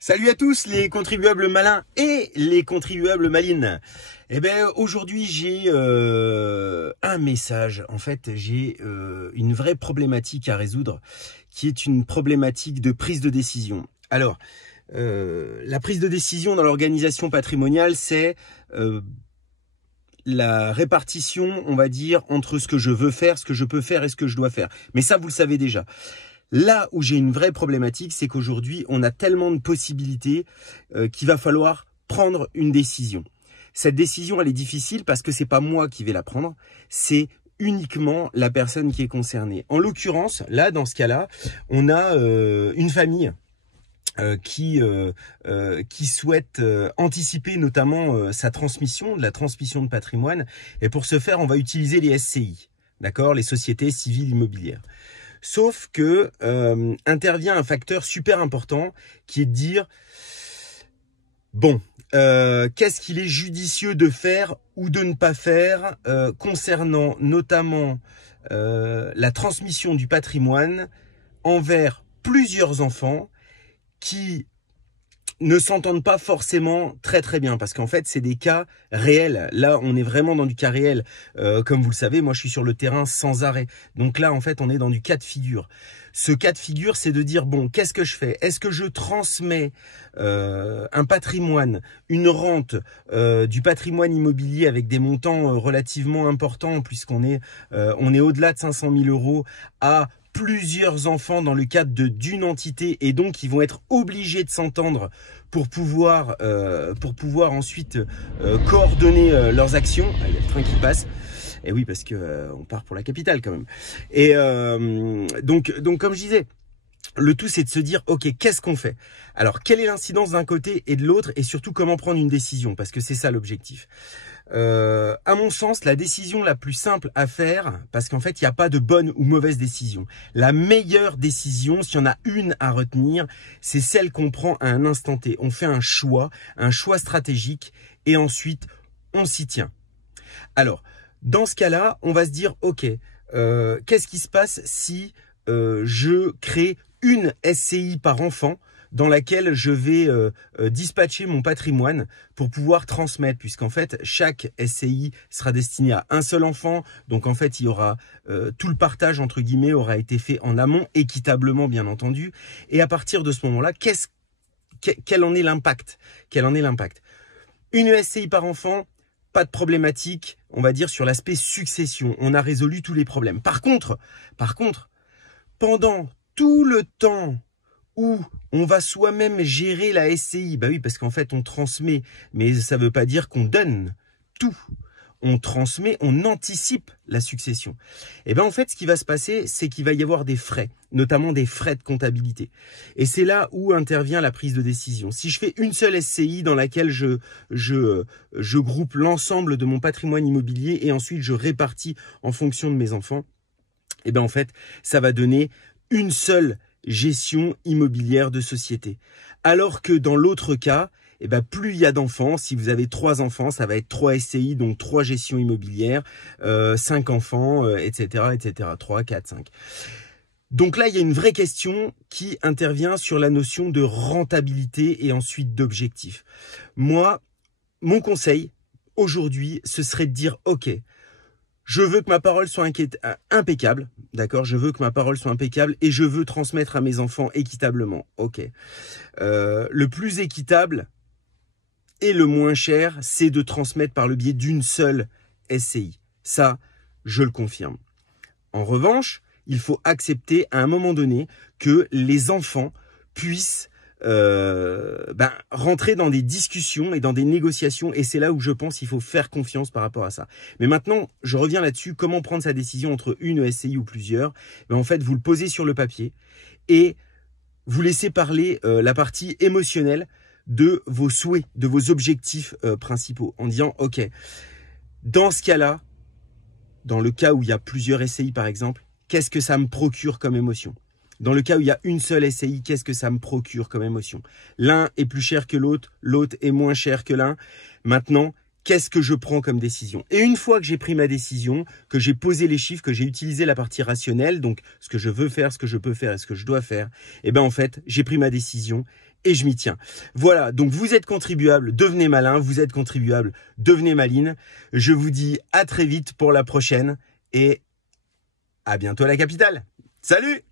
Salut à tous les contribuables malins et les contribuables malines. Eh ben aujourd'hui j'ai un message. En fait j'ai une vraie problématique à résoudre, qui est une problématique de prise de décision. Alors la prise de décision dans l'organisation patrimoniale, c'est la répartition, on va dire, entre ce que je veux faire, ce que je peux faire et ce que je dois faire. Mais ça, vous le savez déjà. Là où j'ai une vraie problématique, c'est qu'aujourd'hui, on a tellement de possibilités qu'il va falloir prendre une décision. Cette décision, elle est difficile parce que c'est pas moi qui vais la prendre, c'est uniquement la personne qui est concernée. En l'occurrence, là, dans ce cas-là, on a une famille qui souhaite anticiper notamment la transmission de patrimoine. Et pour ce faire, on va utiliser les SCI, d'accord, les sociétés civiles immobilières. Sauf que intervient un facteur super important qui est de dire, bon, qu'est-ce qu'il est judicieux de faire ou de ne pas faire concernant notamment la transmission du patrimoine envers plusieurs enfants qui ne s'entendent pas forcément très bien, parce qu'en fait c'est des cas réels. Là on est vraiment dans du cas réel, comme vous le savez, moi je suis sur le terrain sans arrêt, donc là en fait on est dans du cas de figure. Ce cas de figure, c'est de dire, bon, qu'est-ce que je fais? Est-ce que je transmets un patrimoine, une rente, du patrimoine immobilier avec des montants relativement importants, puisqu'on est au-delà de 500 000 € à plusieurs enfants dans le cadre d'une entité, et donc ils vont être obligés de s'entendre pour pouvoir ensuite coordonner leurs actions. Ah, il y a le train qui passe. Et oui, parce que on part pour la capitale quand même. Et donc comme je disais, le tout c'est de se dire, ok, qu'est-ce qu'on fait? Alors quelle est l'incidence d'un côté et de l'autre, et surtout comment prendre une décision, parce que c'est ça l'objectif. À mon sens, la décision la plus simple à faire, parce qu'en fait il n'y a pas de bonne ou mauvaise décision, la meilleure décision, s'il y en a une à retenir, c'est celle qu'on prend à un instant T. On fait un choix stratégique, et ensuite on s'y tient. Alors dans ce cas-là, on va se dire, ok, qu'est-ce qui se passe si je crée une SCI par enfant dans laquelle je vais dispatcher mon patrimoine pour pouvoir transmettre, puisqu'en fait chaque SCI sera destiné à un seul enfant, donc en fait il y aura tout le partage entre guillemets aura été fait en amont, équitablement bien entendu, et à partir de ce moment-là, quel en est l'impact? Une SCI par enfant, pas de problématique, on va dire, sur l'aspect succession. On a résolu tous les problèmes. Par contre, pendant tout le temps où on va soi-même gérer la SCI, bah oui, parce qu'en fait, on transmet, mais ça ne veut pas dire qu'on donne tout. On transmet, on anticipe la succession. Et bien en fait, ce qui va se passer, c'est qu'il va y avoir des frais, notamment des frais de comptabilité. Et c'est là où intervient la prise de décision. Si je fais une seule SCI dans laquelle je groupe l'ensemble de mon patrimoine immobilier et ensuite je répartis en fonction de mes enfants, et bien en fait, ça va donner une seule gestion immobilière de société. Alors que dans l'autre cas, et ben plus il y a d'enfants, si vous avez 3 enfants, ça va être 3 SCI, donc 3 gestions immobilières, 5 enfants, etc., 3, 4, 5. Donc là, il y a une vraie question qui intervient sur la notion de rentabilité et ensuite d'objectif. Moi, mon conseil aujourd'hui, ce serait de dire, ok, je veux que ma parole soit impeccable, d'accord? Je veux que ma parole soit impeccable et je veux transmettre à mes enfants équitablement, ok. Le plus équitable et le moins cher, c'est de transmettre par le biais d'une seule SCI. Ça, je le confirme. En revanche, il faut accepter à un moment donné que les enfants puissent rentrer dans des discussions et dans des négociations, et c'est là où je pense qu'il faut faire confiance par rapport à ça. Mais maintenant, je reviens là-dessus, comment prendre sa décision entre une SCI ou plusieurs? En fait, vous le posez sur le papier et vous laissez parler la partie émotionnelle de vos souhaits, de vos objectifs principaux, en disant, ok, dans ce cas-là, dans le cas où il y a plusieurs SCI par exemple, qu'est-ce que ça me procure comme émotion? Dans le cas où il y a une seule SCI, qu'est-ce que ça me procure comme émotion? L'un est plus cher que l'autre, l'autre est moins cher que l'un. Maintenant, qu'est-ce que je prends comme décision? Et une fois que j'ai pris ma décision, que j'ai posé les chiffres, que j'ai utilisé la partie rationnelle, donc ce que je veux faire, ce que je peux faire et ce que je dois faire, et ben en fait, j'ai pris ma décision et je m'y tiens. Voilà, donc vous êtes contribuable, devenez malin, vous êtes contribuable, devenez maline. Je vous dis à très vite pour la prochaine et à bientôt à la capitale. Salut!